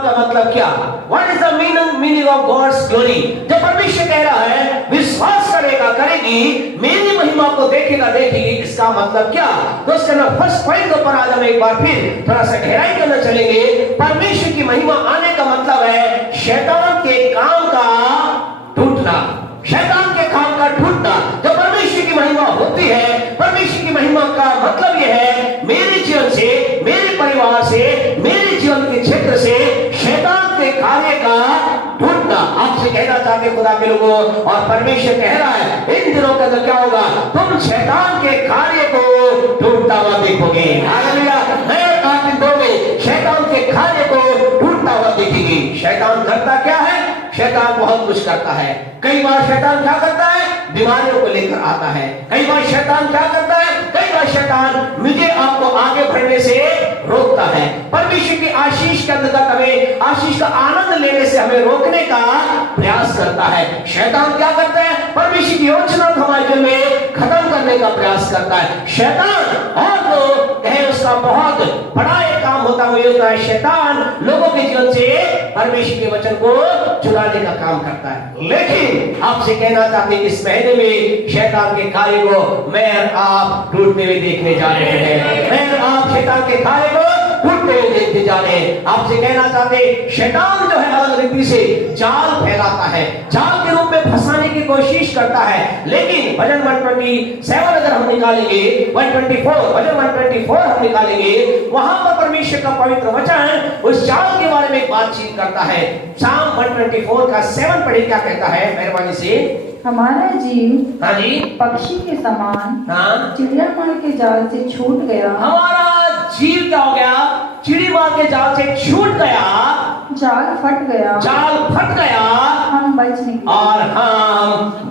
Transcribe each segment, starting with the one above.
का मतलब क्या? What is the meaning of God's glory? जब परमेश्वर कह रहा है विश्वास करेगा करेगी मेरी महिमा को देखेगा देखेगी, इसका मतलब क्या? तो इसके ना फर्स्ट पॉइंट के ऊपर आज हम एक बार फिर थोड़ा सा गहराई के अंदर चलेंगे। परमेश्वर की महिमा आने का मतलब है शैतान के काम का टूटना, शैतान के काम का टूटना। जब परमेश्वर की महिमा होती है, परमेश्वर की महिमा का मतलब यह है मेरे जीवन से, मेरे परिवार से, मेरे जीवन के क्षेत्र से शैतान के कार्य का टूटना। आपसे कहना चाहते खुदा के लोगों, और परमेश्वर कह रहा है इन दिनों के अंदर क्या होगा? तुम शैतान के कार्य को टूटता हुआ देखोगे। हालेलुया। इन दिनों में शैतान के कार्य को टूटता हुआ देखेगी। शैतान करता क्या है? शैतान बहुत कुछ करता है। कई बार शैतान क्या करता है? बीमारियों को लेकर आता है। कई बार शैतान क्या करता है? कई बार शैतान मुझे आपको आगे बढ़ने से रोकता है। परमेश्वर की आशीष के अंदर हमें आशीष का आनंद लेने से हमें रोकने का प्रयास करता है। शैतान क्या करता है? परमेश्वर की योजना को हमारे जीवन में खत्म करने का प्रयास करता है। शैतान और तो कहे उसका बहुत बड़ा एक काम होता है, शैतान लोगों के जीवन से परमेश्वर के वचन को चुराने का काम करता है। लेकिन आपसे कहना चाहते हैं इस महीने में शैतान के कार्य को मैं और आप टूटते हुए देखने जा रहे हैं। मैं और आप शैतान के कार्य को टूटते हुए देखते जा रहे हैं। आपसे कहना चाहते शैतान जो है अलग रीति से जाल फैलाता है, जाल के रूप में फंसाने की कोशिश करता है। लेकिन भजन 127 अगर हम निकालेंगे, 124 भजन 124 हम निकालेंगे, वहां पर परमेश्वर का पवित्र वचन उस जाल के बारे में बातचीत करता है। साम 124 का 7 पढ़े, क्या कहता है मेहरबानी से? हमारा जीव हाँ जी पक्षी के समान हाँ चिड़िया मार के जाल से छूट गया। हमारा जीव क्या हो गया? चिड़ी मार के जाल से छूट गया, जाल फट गया, जाल फट गया, हम बच निकले और हम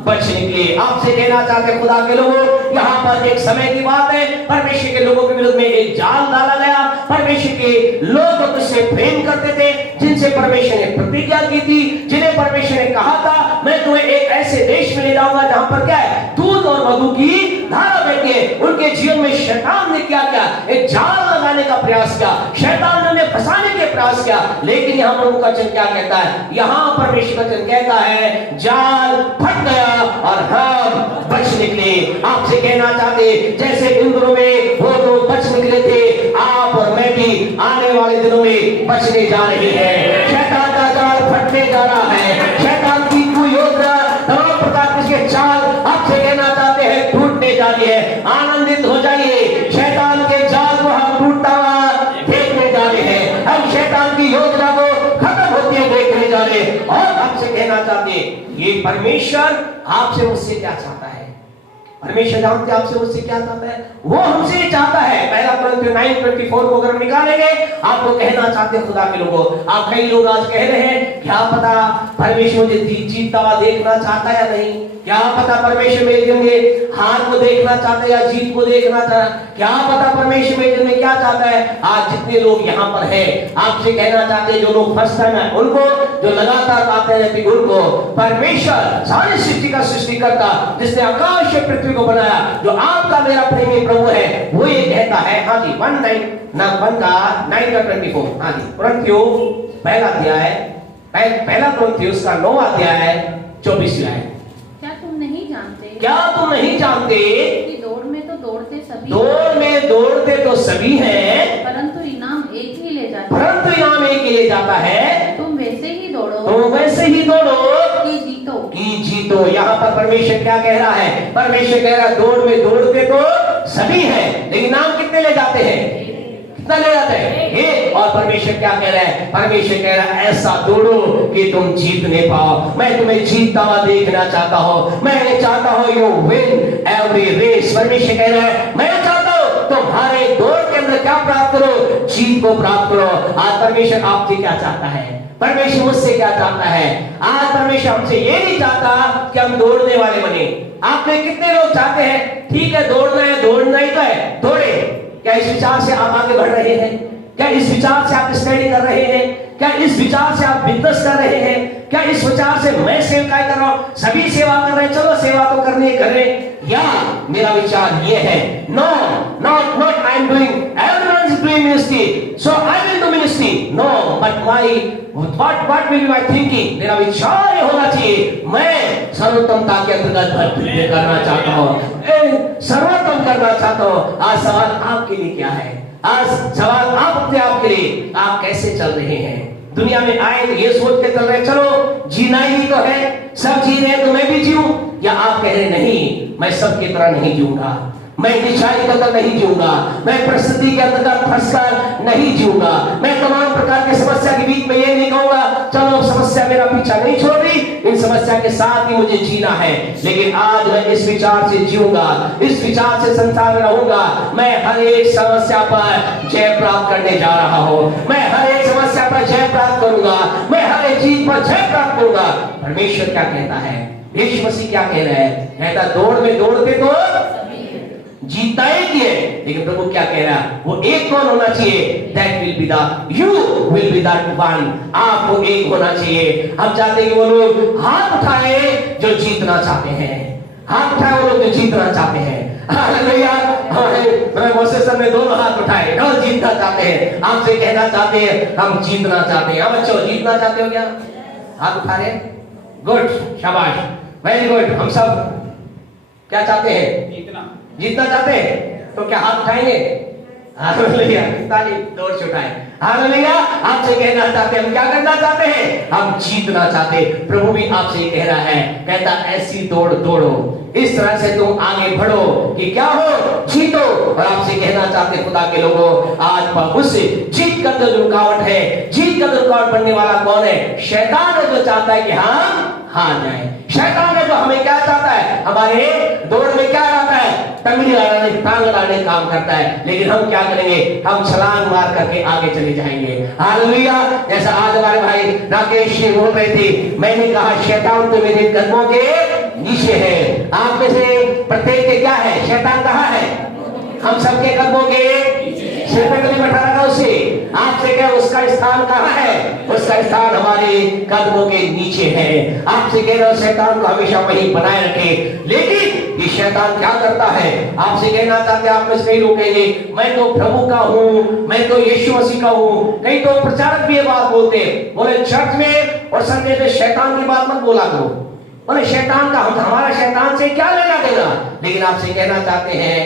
बच निकले। आपसे कहना चाहते खुदा के लोगों, यहाँ पर एक समय की बात है, परमेश्वर के लोगों के विरुद्ध में एक जाल डाला गया। परमेश्वर के लोग उससे प्रेम करते थे, जिनसे परमेश्वर ने प्रतिज्ञा की थी, जिन्हें परमेश्वर ने कहा था मैं तुम्हें एक ऐसे देश में ले जाऊंगा जहां पर क्या है? दूध और मधु की धारा बहती है। उनके जीवन में शैतान ने क्या किया? एक जाल लगाने का प्रयास किया, शैतान ने उन्हें फंसाने के प्रयास किया। लेकिन यहाँ प्रभु का वचन क्या कहता है? यहाँ परमेश्वर का वचन कहता है जाल फट गया और हम बच निकले। आपसे कहना चाहते जैसे इन दिनों में वो लोग बच निकले थे, आप और मैं भी आने वाले दिनों में बचने जा रहे हैं। शैतान का जाल फटने जा रहा है, शैतान की कुयोजना तमाम प्रकार के जाल आपसे कहना चाहते हैं टूटने जा रही है। आनंदित हो जाइए, शैतान के जाल को हम टूटता हुआ देखने जा रहे हैं। हम शैतान की योजना को खत्म होते हुए देखने जा रहे हैं। और आपसे कहना चाहते हैं ये परमेश्वर आपसे मुझसे क्या चाहता है? परमेश्वर जानते आपसे मुझसे क्या चाहता है? वो हमसे चाहता है, पहला कोरिन्थियों 9:24 को अगर हम निकालेंगे, आपको कहना चाहते हैं खुदा के लोगों, आप कई लोग आज कह रहे हैं क्या पता परमेश्वर मुझे जीतता हुआ देखना चाहता है या नहीं, क्या पता परमेश्वर मेरे जीवन में हार को देखना चाहता है या जीत को देखना चाहता है, क्या पता परमेश्वर मेरे जीवन में क्या चाहता है। आज जितने लोग यहाँ पर है, आपसे कहना चाहते हैं जो लोग फर्स्ट टाइम है उनको, जो लगातार आते रहते उनको, परमेश्वर सारी सृष्टि का सृष्टिकर्ता जिसने आकाश और पृथ्वी को बनाया, जो आपका मेरा प्रेमी प्रभु है, वो ये कहता है। हाँ जी 9:24 हाँ जी कुरिन्थियों पहला अध्याय, पहला कुरिन्थियों उसका 9वां अध्याय 24वां है। क्या तुम नहीं जानते? क्या तुम नहीं जानते कि दौड़ में तो दौड़ते सभी, दौड़ में दौड़ते तो सभी हैं, परंतु इनाम एक ही ले जाता है। परंतु इनाम एक ही ले जाता है। तुम वैसे ही दौड़ो, तो वैसे ही दौड़ो कि जीतो, कि जीतो। यहाँ पर परमेश्वर क्या कह रहा है? परमेश्वर कह रहा है दौड़ में दौड़ते तो सभी हैं, लेकिन इनाम कितने ले जाते हैं? कितना ले जाते हैं? ये। और परमेश्वर क्या कह रहा है? परमेश्वर कह रहा है ऐसा दौड़ो कि तुम जीतने पाओ। मैं तुम्हें जीतता हुआ देखना चाहता हूँ, मैं चाहता हूँ यू विन एवरी रेस। परमेश्वर कह रहा है मैं चाहता हूँ तुम्हारे दौड़ के अंदर क्या प्राप्त करो? जीत को प्राप्त करो। आज परमेश्वर आपसे क्या चाहता है? परमेश्वर मुझसे क्या चाहता है? आज परमेश्वर हमसे ये नहीं चाहता कि हम दौड़ने वाले बने। आप में कितने लोग चाहते हैं ठीक है दौड़ना है, दौड़ना ही तो है, दौड़े। क्या इस विचार से आप आगे बढ़ रहे हैं? क्या इस विचार से आप स्टडी कर रहे हैं? क्या इस विचार से आप बिजनेस कर रहे हैं? क्या इस विचार से मैं सेवकाई कर रहा हूं, सभी सेवा कर रहे हैं, चलो सेवा तो करनी करें? या मेरा विचार ये है, no not I am doing, everyone is doing ministry so I will do ministry. No, but my what will be my thinking? मेरा विचार ये होना चाहिए, मैं सर्वोत्तमता के अंतर्गत भक्ति करना चाहता हूं, सर्वोत्तम करना चाहता हूं। आज सवाल आपके लिए क्या है? आज सवाल आप अपने आप के लिए, आप कैसे चल रहे हैं? दुनिया में आए तो ये सोच के चल रहे चलो जीना ही तो है, सब जी रहे हैं तो मैं भी जीऊं, या आप कह रहे नहीं मैं सबकी तरह नहीं जीऊंगा, मैं निशाई के अंदर नहीं जीऊंगा, मैं परिस्थिति के अंदर फंसकर नहीं जीऊंगा, मैं तमाम प्रकार की समस्या के बीच में ये नहीं कहूंगा चलो समस्या मेरा पीछा नहीं छोड़ रही, इन समस्या के साथ ही मुझे जीना है, लेकिन आज मैं इस विचार से जीऊंगा, इस विचार से संसार में रहूंगा, मैं हर एक समस्या पर जय प्राप्त करने जा रहा हूं, मैं हर एक समस्या पर जय प्राप्त करूंगा, मैं हर एक चीज पर जय प्राप्त करूंगा। परमेश्वर क्या कहता है? यीशु मसीह क्या कह रहा है? कहता दौड़ में दौड़ते तो जीता एक ही है, लेकिन प्रभु क्या कह रहा है? वो एक कौन होना चाहिए? That will be the you will be that one. आपको एक होना चाहिए। हम चाहते हैं कि वो लोग हाथ उठाए जो जीतना चाहते हैं, हाथ उठाए वो लोग जो जीतना चाहते हैं। हालेलुया। हमारे मोसे सर ने दोनों हाथ उठाए, और जीतना चाहते हैं। आपसे कहना चाहते हैं हम जीतना चाहते हैं। अब बच्चों जीतना चाहते हो क्या? हाथ उठा रहे? गुड, शाबाश, वेरी गुड। हम सब क्या चाहते हैं? जीतना चाहते हैं तो क्या हाथ उठाएंगे? हालेलुया, ताली जोर से उठाएं। हालेलुया। आपसे कहना चाहते हैं हम क्या करना चाहते हैं? हम जीतना चाहते हैं। प्रभु भी आपसे कह रहा है, कहता ऐसी दौड़ दौड़ो, इस तरह से तुम आगे बढ़ो कि क्या हो? जीतो। और आपसे कहना चाहते खुदा के लोगों, आज उस जीत का जो रुकावट है, जीत का रुकावट बनने वाला कौन है? शैतान है, जो चाहता है कि हम हार जाए। शैतान है जो हमें क्या चाहता है? हमारे दौड़ में क्या रहता है? टंगड़ी लड़ाने, टांग लड़ाने काम करता है, लेकिन हम क्या करेंगे? हम छलांग मार करके आगे चले जाएंगे। हालेलुया। जैसा आज हमारे भाई राकेश जी बोल रहे थे, मैंने कहा शैतान तो मेरे कदमों के नीचे है। आप में से प्रत्येक के क्या है? शैतान कहाँ है? हम सबके कदमों के सिर पे कभी बैठा रखा उसे। आपसे क्या उसका स्थान कहाँ है? उसका स्थान हमारे कदमों के नीचे है। आपसे कह रहे हो शैतान को हमेशा वहीं बनाए रखे, लेकिन ये शैतान क्या करता है? आपसे कहना चाहते हैं, आप में से कई लोग कहेंगे मैं तो प्रभु का हूँ, मैं तो यीशु मसीह का हूँ। कई तो प्रचारक भी ये बात बोलते हैं, बोले चर्च में और संदेश में शैतान की बात मत बोला करो, बोले शैतान का हमारा शैतान से क्या लेना देना। लेकिन आपसे कहना चाहते हैं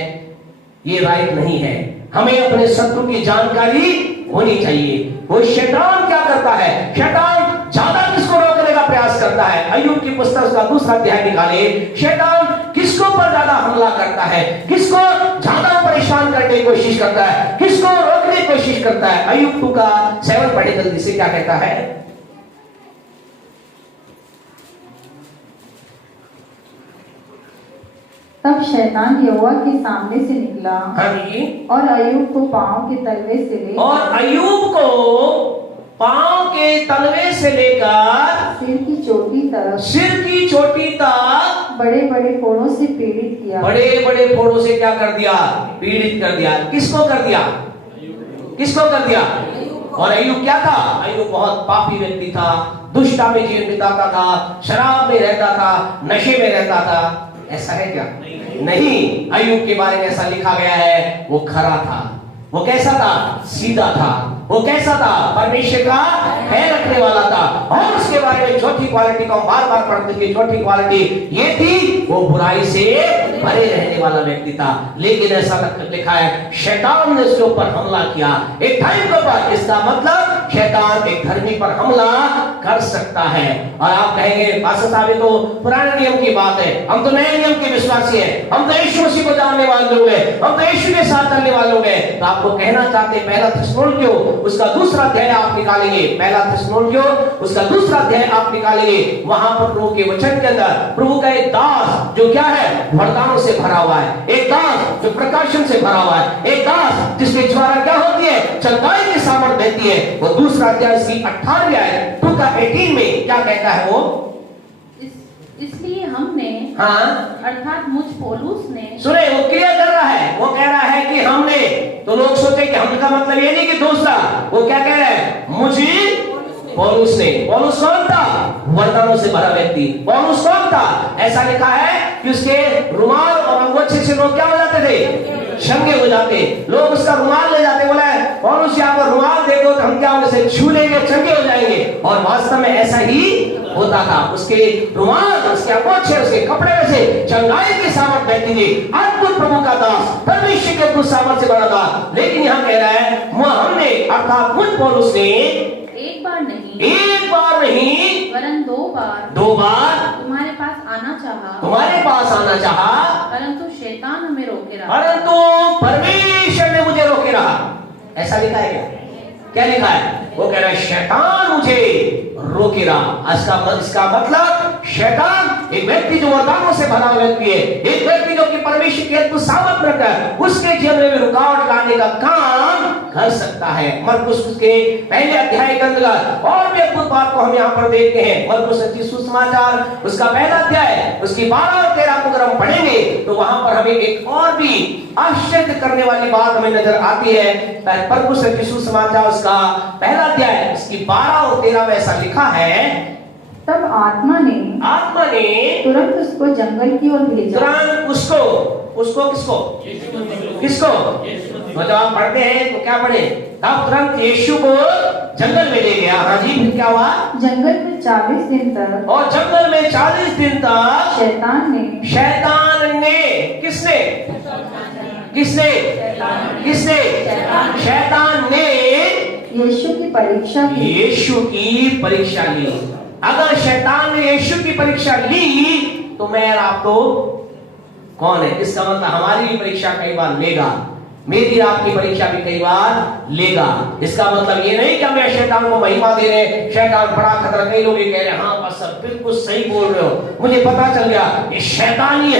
ये राइट नहीं है। हमें अपने शत्रु की जानकारी होनी चाहिए। वो शैतान क्या करता है? शैतान ज्यादा किसको रोकने का प्रयास करता है? अय्यूब की पुस्तक का 2 अध्याय निकाले। शैतान किसको पर ज्यादा हमला करता है? किसको ज्यादा परेशान करने की कोशिश करता है? किसको रोकने की कोशिश करता है? अय्यूब 2 का 7 पढ़े जल्दी से, क्या कहता है? तब शैतान यहोवा के सामने से निकला और अय्यूब को पांव के तलवे से लेकर, और अय्यूब को पांव के तलवे से लेकर सिर की चोटी तक बड़े बड़े फोड़ों से पीड़ित किया। बड़े बड़े फोड़ों से क्या कर दिया? पीड़ित कर दिया। किसको कर दिया? किसको कर दिया? और अय्यूब क्या था? अय्यूब बहुत पापी व्यक्ति था, दुष्टता में जीवन बिताता था, शराब में रहता था, नशे में रहता था। ऐसा है क्या? नहीं। अय्यूब के बारे में ऐसा लिखा गया है, वो खरा था। वो कैसा था? सीधा था। वो कैसा था? परमेश्वर का भय रखने वाला था। और उसके बारे में चौथी क्वालिटी को बार बार पढ़ते थे। चौथी क्वालिटी ये थी, वो बुराई से भरे रहने वाला व्यक्ति था। लेकिन ऐसा लिखा है शैतान ने उसके ऊपर हमला किया एक टाइम के बाद। इसका मतलब शैतान एक धर्मी पर हमला कर सकता है। और आप कहेंगे पास्टर साहब ये तो पुराने नियम की बात है, हम तो नए नियम के विश्वासी हैं, हम तो यीशु मसीह को जानने वाले लोग हैं, हम तो यीशु के साथ चलने वाले लोग हैं। तो आपको कहना चाहते हैं पहला थिस्सलुनीकियों उसका 2 अध्याय आप निकालेंगे। पहला थिस्सलुनीकियों उसका 2 अध्याय आप निकालेंगे। वहां पर प्रभु के वचन के अंदर प्रभु का एक दास जो क्या है? वरदानों से भरा हुआ है, एक दास जो प्रकाशन से भरा हुआ है, एक दास जिसके द्वारा क्या होती है? चंगाई की सामर्थ्य देती है। वो 2 अध्याय इसकी 18 आयत 2 का 18 में क्या कहता है? वो इसलिए हमने, हाँ, अर्थात मुझ पौलुस ने, सुने वो क्लियर कर रहा है। वो कह रहा है कि हमने, तो लोग सोचे कि हम का मतलब ये नहीं कि दूसरा, वो क्या कह रहा है? मुझे पौलुस ने। पौलुस कौन था? वरदानों से भरा व्यक्ति। पौलुस कौन था? ऐसा लिखा है कि उसके रुमाल और अंगोछे से लोग क्या हो जाते थे? शंगे हो जाते। लोग उसका रुमाल ले जाते, बोला पौलुस यहाँ पर रुमाल दे दो तो हम क्या उसे छू लेंगे, चंगे हो जाएंगे। और वास्तव में ऐसा ही होता था। उसके रुमाल, उसके अंगोछे, उसके कपड़े में से चंगाई की सामर्थ बहती थी। अद्भुत प्रभु का दास, परमेश्वर के अद्भुत सामर्थ से बना था। लेकिन यहाँ कह रहा है हमने, अर्थात मुझ पौलुस ने एक बार नहीं वरन 2 बार तुम्हारे पास आना चाहा, परंतु शैतान हमें रोके रहा। परंतु परमेश्वर ने मुझे रोके रहा। ऐसा लिखा है क्या लिखा है? वो कह रहा है शैतान मुझे रोके रहा। इसका मतलब शैतान एक व्यक्ति जो वरदानों से भरा व्यक्ति है, एक व्यक्ति जो कि परमेश्वर की अद्भुत सामर्थ रखता है, उसके जीवन में रुकावट लाने का काम कर सकता है। मरकुस उसके पहले अध्याय के अंदर और भी अद्भुत बात को हम यहाँ पर देखते हैं। मरकुस रचित सुसमाचार उसका पहला अध्याय उसकी 12 और 13 को अगर हम पढ़ेंगे तो वहां पर हमें एक और भी आश्चर्य करने वाली बात हमें नजर आती है। मरकुस रचित सुसमाचार उसका पहला अध्याय उसकी 12 और 13 में ऐसा लिखा है, तब आत्मा ने तुरंत उसको जंगल की ओर भेजा। तुरंत उसको किसको? तो जब आप पढ़ते हैं तो क्या पढ़े? तब तुरंत यीशु को जंगल में ले गया। हाँ जी, फिर क्या हुआ? जंगल में 40 दिन तक, और जंगल में 40 दिन तक शैतान ने शैतान ने यीशु की परीक्षा ली। अगर शैतान ने यीशु की परीक्षा ली तो मैं और आप तो कौन है? इसका मतलब हमारी भी परीक्षा कई बार लेगा, मेरी आपकी परीक्षा भी कई बार लेगा। इसका मतलब ये नहीं कि हमें शैतान को महिमा दे रहे, शैतान बड़ा खतरा। कई लोग ये कह रहे हैं हाँ बस सब बिल्कुल सही बोल रहे हो, मुझे पता चल गया ये शैतान ही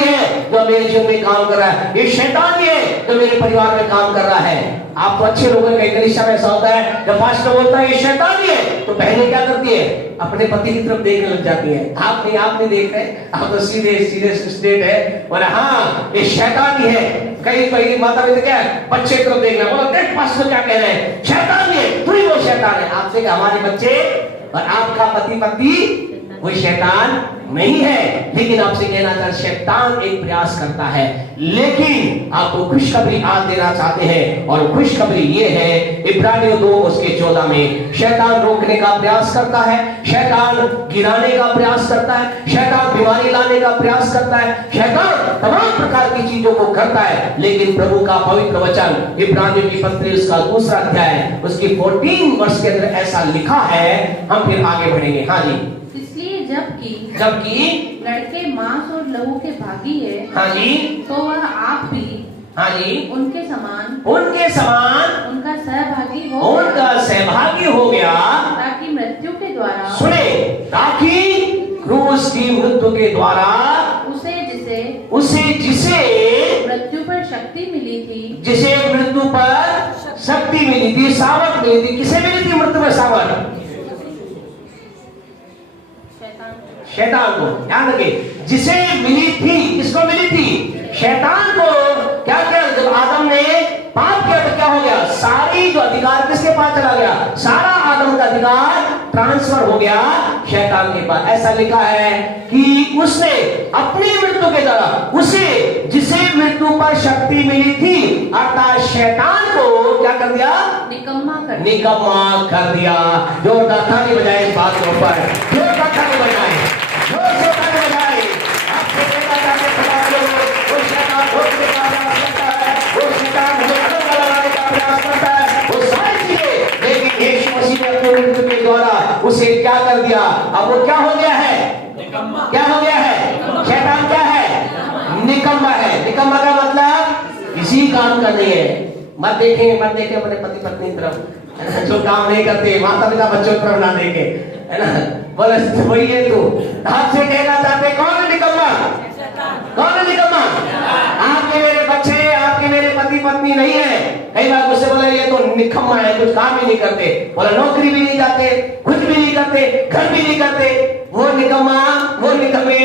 है जो मेरे जीवन में काम कर रहा है, ये शैतान ही है जो मेरे परिवार में काम कर रहा है। आप तो अच्छे लोगों का कलीसिया में ऐसा होता है, जब पास्टर बोलता है ये शैतान ही है तो बहनें क्या करती है? अपने पति की तरफ देखने लग जाती है। आप नहीं देख रहे, आप तो सीधे स्टेट है, बोले हाँ ये शैतान ही है। कई माता पिता क्या है? बच्चे की तरफ देखना, बोला देख पास्टर क्या कह रहे हैं, शैतान ही है, तू ही वो शैतान है। आपसे क्या हमारे बच्चे और आपका पति पत्नी कोई शैतान नहीं है। लेकिन आपसे कहना चाहता शैतान एक प्रयास करता है, लेकिन आपको खुशखबरी आज देना चाहते हैं। और खुशखबरी ये है, इब्रानियों 2 उसके 14 में शैतान रोकने का प्रयास करता है, शैतान गिराने का प्रयास करता है, शैतान बीमारी लाने का प्रयास करता है, शैतान तमाम प्रकार की चीजों को करता है। लेकिन प्रभु का पवित्र वचन इब्रानियों की पत्री उसका 2 अध्याय उसकी 14 वर्ष के अंदर ऐसा लिखा है। हम फिर आगे बढ़ेंगे। हाँ जी, जबकि लड़के मांस और लहू के भागी है, हाँ जी, तो वह आप भी, हाँ जी, उनके समान उनका सहभागी हो गया, ताकि मृत्यु के द्वारा, सुने, ताकि क्रूस की मृत्यु के द्वारा उसे जिसे मृत्यु पर शक्ति मिली थी, सामर्थ मिली थी। किसे मिली थी मृत्यु में सामर्थ? शैतान को। ध्यान रखिए, जिसे मिली थी, किसको मिली थी? शैतान को। क्या किया? जब आदम ने पाप किया तो क्या हो गया? सारी जो अधिकार किसके पास चला गया? सारा आदम का अधिकार ट्रांसफर हो गया शैतान के पास। ऐसा लिखा है कि उसने अपनी मृत्यु के द्वारा जिसे मृत्यु पर शक्ति मिली थी, अर्थात शैतान को क्या कर दिया? निकम्मा कर दिया। जोरदार ताली बजाए इस बात के ऊपर, जोरदार ताली बजाए, जोर से ताली बजाए। आपको देखा जाके वो शैतान धोखे का प्रयास करता है, वो शैतान हमें धोखा लगाने का प्रयास करता है, वो सारी चीजें। लेकिन यीशु मसीह ने अपनी मृत्यु के द्वारा उसे क्या कर दिया? अब वो क्या हो गया है? क्या हो गया है? शैतान क्या है? निकम्मा है। निकम्मा का मतलब किसी काम का नहीं है। मत देखे अपने पति पत्नी की तरफ, जो काम नहीं करते, माता पिता बच्चों की तरफ ना देखे, है ना? बोले वही है तू। आपसे कहना चाहते कौन है निकम्मा? कौन है निकम्मा? आपके मेरे बच्चे, आपके मेरे पति पत्नी नहीं है। कई बार मुझसे बोले ये तो निकम्मा है, कुछ काम ही नहीं करते, बोला नौकरी भी नहीं जाते, कुछ भी नहीं करते, घर भी नहीं करते। वो निकम्मा, वो निकम्मे,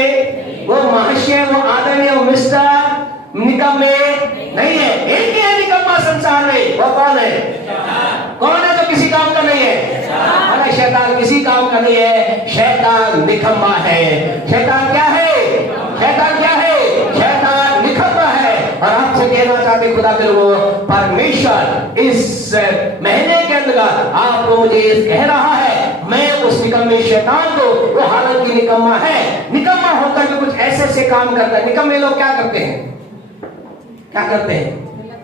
वो महाशय, वो आदरणीय, वो मिस्टर निकम्मे नहीं है। एक ही है निकम्मा संसार में। वो कौन है? कौन है जो किसी काम का नहीं है? शैतान किसी काम का नहीं है, शैतान निकम्मा है। शैतान क्या है? शैतान क्या है? शैतान निकम्मा है। और आपसे कहना चाहते खुदा के लोगों, परमेश्वर इस महीने के अंदर आपको मुझे कह रहा है, मैं उस निकम्मे शैतान को, वो हालांकि निकम्मा है, निकम्मा होकर के कुछ ऐसे काम करता है। निकम्मे लोग क्या करते हैं? क्या करते हैं?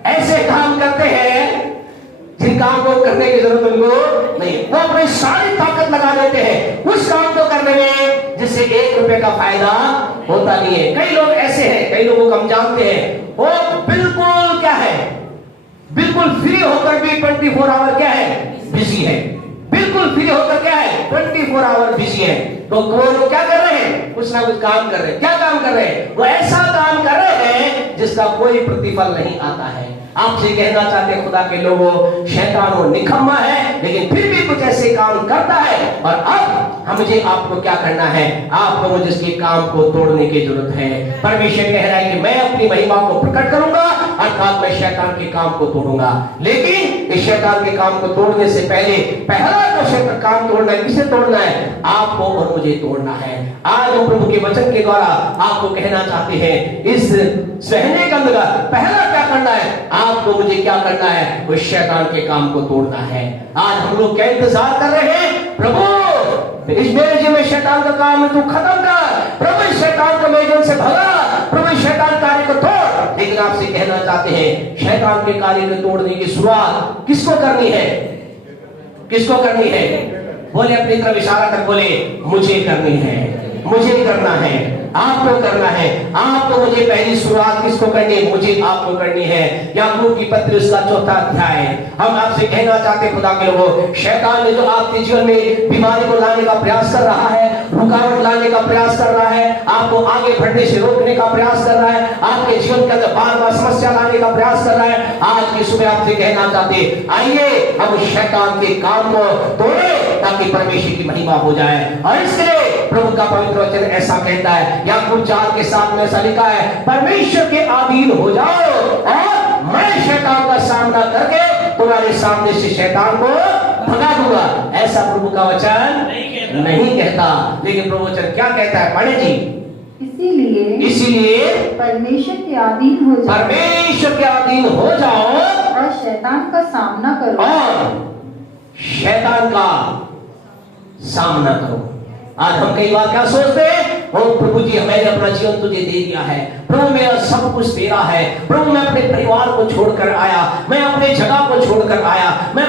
ऐसे काम करते हैं जिन काम को करने की जरूरत उनको नहीं। वो अपनी सारी ताकत लगा देते हैं उस काम को करने में जिससे 1 रुपए का फायदा होता नहीं है। कई लोग ऐसे हैं, कई लोगों को हम जानते हैं, वो बिल्कुल क्या है, बिल्कुल फ्री होकर भी 24 आवर क्या है, बिजी है। बिल्कुल फ्री होकर क्या है, 24 आवर बिजी है। तो वो लोग क्या कर रहे हैं? कुछ ना कुछ काम कर रहे हैं। क्या काम कर रहे हैं? वो ऐसा काम कर रहे हैं जिसका कोई प्रतिफल नहीं आता है। आपसे कहना चाहते खुदा के लोगों, शैतान वो निकम्मा है लेकिन फिर भी कुछ ऐसे काम करता है। और अब मुझे आपको क्या करना है? आपको मुझे इसके काम को तोड़ने की जरूरत है। परमेश्वर कह रहा है कि मैं अपनी महिमा को प्रकट करूंगा, अर्थात मैं शैतान के काम को तोड़ूंगा। लेकिन इस शैतान के काम को तोड़ने से पहले पहला जो शैतान काम तोड़ना है, किसे तोड़ना है? आपको और मुझे तोड़ना है। आज हम प्रभु के वचन के द्वारा आपको कहना चाहते हैं, इस सहने का अंदर पहला क्या करना है? आपको मुझे क्या करना है? उस शैतान के काम को तोड़ना है। आज हम लोग क्या इंतजार कर रहे हैं? प्रभु इस मेरे जी में शैतान का काम तू खत्म कर, प्रभु इस शैतान को मेरे जीवन से भगा, प्रभु शैतान कार्य को तोड़। लेकिन आपसे कहना चाहते हैं, शैतान के कार्य को तोड़ने की शुरुआत किसको करनी है? किसको करनी है? बोले अपनी तरफ इशारा कर, बोले मुझे करनी है, मुझे करना है, आपको करना है। आपको मुझे पहली शुरुआत किसको करनी है? मुझे आपको करनी है। याकूब की पत्री उसका 4था अध्याय। हम आपसे कहना चाहते खुदा के लोगों, शैतान ने जो आपके जीवन में बीमारी को लाने का प्रयास कर रहा है, रुकावट लाने का प्रयास कर रहा है, आपको आगे बढ़ने से रोकने का प्रयास कर रहा है, आपके जीवन के अंदर बार बार समस्या लाने का प्रयास कर रहा है, आज की सुबह आपसे कहना चाहते, आइए हम उस शैतान के काम को तोड़े ताकि परमेश्वर की महिमा हो जाए। और इसलिए प्रभु का पवित्र वचन ऐसा कहता है, याकूब 4:7 में ऐसा लिखा है, परमेश्वर के अधीन हो जाओ और मैं शैतान का सामना करके तुम्हारे सामने से शैतान को भगा दूंगा। ऐसा प्रभु का वचन नहीं कहता, लेकिन प्रभु वचन क्या कहता है? पढ़े जी। इसीलिए परमेश्वर के अधीन हो जाओ, परमेश्वर के अधीन हो जाओ और शैतान का सामना करो, और शैतान का सामना करो। आज हम कई बार क्या सोचते हैं? ओ प्रभु जी, मैंने अपना जीवन तुझे दे दिया है, प्रभु मेरा सब कुछ तेरा है, प्रभु मैं अपने परिवार को छोड़कर आया, मैं अपने जगह को छोड़कर आया, मैं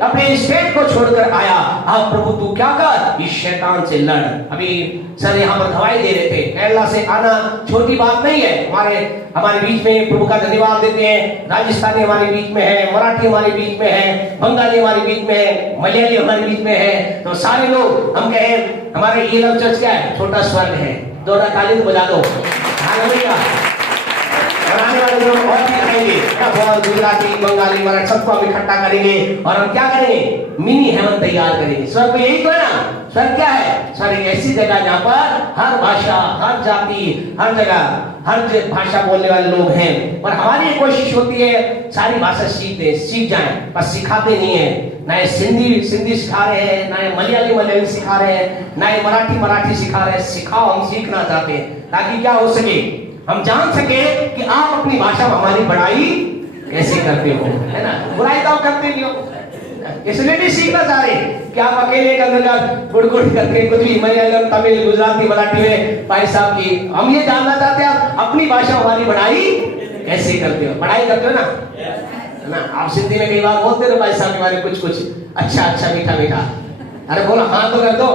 अपने स्टेट को छोड़कर आया। अब प्रभु तू क्या कर? इस शैतान से लड़। अभी सर यहाँ पर दवाई दे रहे थे, केरला से आना छोटी बात नहीं है। हमारे बीच में प्रभु का धन्यवाद देते हैं। राजस्थानी हमारे बीच में है, मराठी हमारे बीच में है, बंगाली हमारे बीच में है, मलयाली हमारे बीच में है। तो सारे लोग हम कहें हमारे ये लव चर्च क्या है? छोटा स्वर्ग है। दोहरा ताली तो बजा दो। हालेलुया। और आने वाले लोग और भी आएंगे, गुजराती, बंगाली, मराठी सबको हम इकट्ठा करेंगे और हम क्या करेंगे? मिनी हेवन तैयार करेंगे। स्वर्ग में यही तो है ना। स्वर्ग क्या है? स्वर्ग एक ऐसी जगह जहाँ पर हर भाषा, हर जाति, हर जगह, हर भाषा बोलने वाले लोग हैं। और हमारी कोशिश होती है सारी भाषा सीख जाएं, पर सिखाते नहीं है। ना ये सिंधी सिखा रहे हैं, ना ये मलयाली सिखा रहे हैं, ना ये मराठी सिखा रहे हैं। सिखाओ, हम सीखना चाहते हैं ताकि क्या हो सके, हम जान सके कि आप अपनी भाषा में हमारी बड़ाई कैसे करते हो, है ना। बुराई तो आप करते नहीं हो, इसलिए भी सीखना चाह रहे कि आप अकेले के अंदर गुड़ करके कुछ भी मलयालम, तमिल, गुजराती, मराठी में भाई साहब की, हम ये जानना चाहते हैं आप अपनी भाषा हमारी बड़ाई कैसे करते हो। बड़ाई करते हो ना आप सिंधी में कई बार बोलते हो भाई साहब के बारे में कुछ अच्छा मीठा। अरे बोलो हाँ तो कर दो,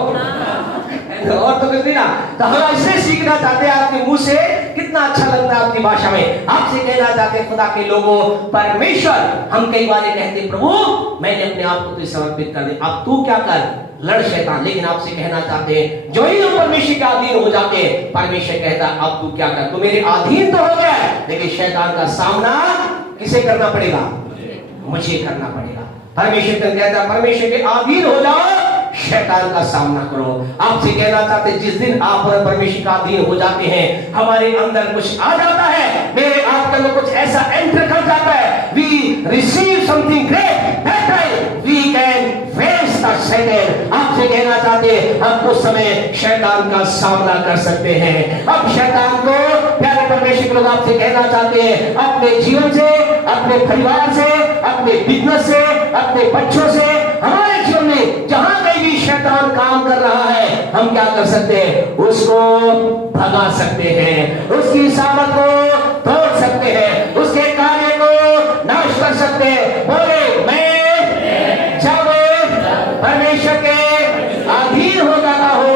और तो कुछ नहीं ना। तो हम इससे सीखना चाहते हैं आपके मुंह से कितना अच्छा लगता है आपकी भाषा में। आपसे कहना चाहते हैं खुदा के लोगों, परमेश्वर, हम कई बार कहते प्रभु मैंने अपने आप को तुझे समर्पित कर दे, अब तू क्या कर? लड़ शैतान। लेकिन आपसे कहना चाहते हैं जो ही लोग परमेश्वर के अधीन हो जाते हैं, परमेश्वर कहता अब तू क्या कर? तू मेरे अधीन तो हो गया, लेकिन शैतान का सामना किसे करना पड़ेगा? मुझे करना पड़ेगा। परमेश्वर कहता है परमेश्वर के अधीन हो जाओ, शैतान का सामना करो। आपसे कहना चाहते हैं जिस दिन आप परमेश्वर का अधीन हो जाते हैं, हमारे अंदर कुछ आ जाता है, मेरे आपके अंदर कुछ ऐसा एंटर कर जाता है, we receive something great, that time we can face the Satan आपसे कहना चाहते हैं हम उस समय शैतान का सामना कर सकते हैं। अब शैतान को प्यारे परमेश्वर के लोग आपसे कहना चाहते हैं अपने जीवन से, अपने परिवार से, अपने बिजनेस से, अपने बच्चों से, हमारे जीवन में जहां कहीं भी शैतान काम कर रहा है हम क्या कर सकते हैं? उसको भगा सकते हैं, उसकी सामर्थ को तोड़ सकते हैं, उसके कार्य को नाश कर सकते हैं। बोले मैं जब परमेश्वर के अधीन हो जाता हूं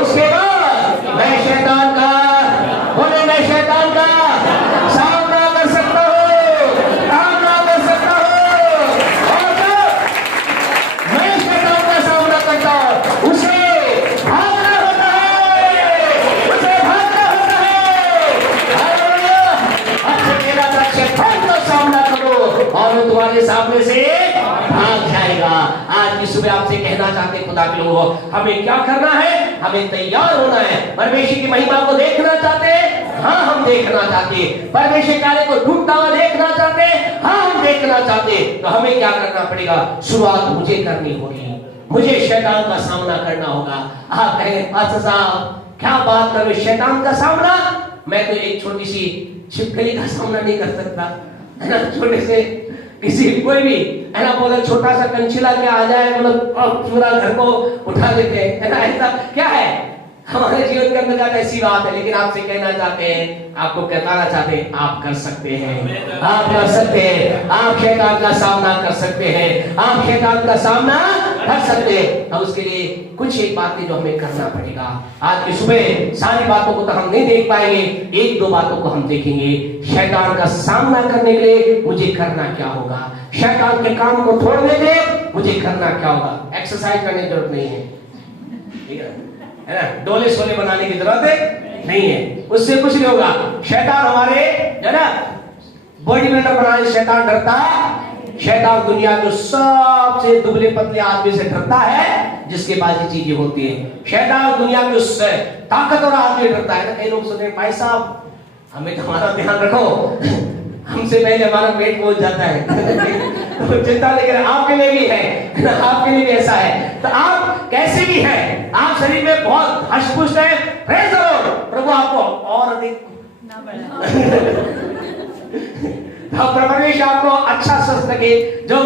उसके बाद मैं शैतान का, बोले मैं शैतान का सामना कर सकता हूं, सामना कर सकता हूं। और जब मैं शैतान का सामना करता हूं उसे भागना होता है, उसे भागना होता है। हालेलुया। अच्छे मेरा शैतान का सामना करो और वो तुम्हारे सामने से भाग जाएगा। आज की सुबह आपसे कहना चाहते हैं खुदा के लोगों, हमें क्या करना है? हमें तैयार होना है। परमेश्वर की महिमा को देखना चाहते हैं? हाँ हम देखना चाहते हैं। परमेश्वर कार्य को टूटता हुआ देखना चाहते हैं? हाँ हम देखना चाहते हैं। तो हमें क्या करना पड़ेगा? शुरुआत मुझे करनी होगी, मुझे शैतान का सामना करना होगा। आप कहें पास्टर साहब क्या बात कर रहे, शैतान का सामना? मैं तो एक छोटी सी छिपकली का सामना नहीं कर सकता, है ना? छोटे से किसी कोई भी, है ना, बोला छोटा सा कंचिला क्या आ जाए, मतलब पूरा घर को उठा देते हैं, है ना? ऐसा क्या है हमारे जीवन के अंदर? ऐसी बात है। लेकिन आपसे कहना चाहते हैं, आपको कहना चाहते हैं आप कर सकते हैं, आप कर सकते हैं, आप शैतान का सामना कर सकते हैं, आप शैतान का सामना कर सकते हैं। अब उसके लिए कुछ एक बातें जो हमें करना पड़ेगा। आज की सुबह सारी बातों को तो हम नहीं देख पाएंगे, एक दो बातों को हम देखेंगे। शैतान का सामना करने के लिए मुझे करना क्या होगा, शैतान के काम को छोड़ने के लिए मुझे करना क्या होगा। एक्सरसाइज करने की जरूरत नहीं है, ठीक है ना? डोले सोले बनाने की जरूरत नहीं है, उससे कुछ नहीं होगा। शैतान हमारे, है ना, बॉडी बिल्डर बनाने से शैतान डरता है। शैतान दुनिया के सबसे दुबले पतले आदमी से डरता है जिसके पास ये चीजें होती है। शैतान दुनिया के उससे ताकतवर आदमी डरता है। कई लोग सोचते हैं भाई साहब हमें हमारा ध्यान रखो, हमसे पहले हमारा पेट पहुंच जाता है तो चिंता, लेकिन आपके लिए भी है, आपके लिए भी ऐसा है। तो आप कैसे भी हैं, आप शरीर में बहुत हष्ट-पुष्ट है, प्रेज़ द लॉर्ड, प्रभु आपको और अधिक ना बढ़ा परमेश्वर आपको अच्छा स्वस्थ रखे। जो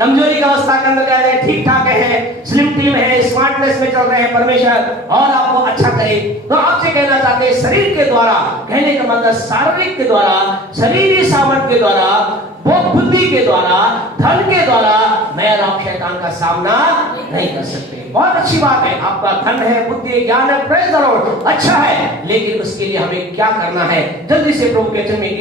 कमजोरी का अवस्था के अंदर जा रहे हैं, ठीक ठाक है, स्लिम टीम है, स्मार्टनेस में चल रहे हैं, परमेश्वर और आपको अच्छा करे। तो आपसे कहना चाहते हैं शरीर के द्वारा, कहने का मतलब शारीरिक के द्वारा, शरीरी सामर्थ्य के द्वारा, बुद्धि के द्वारा, धन के द्वारा मैं और आप शैतान का सामना नहीं कर सकते। बहुत अच्छी बात है, आपका धन है, बुद्धि, ज्ञान है, प्रेज़ द लॉर्ड, अच्छा है। लेकिन उसके लिए हमें क्या करना है? जल्दी से प्रभु के वचन में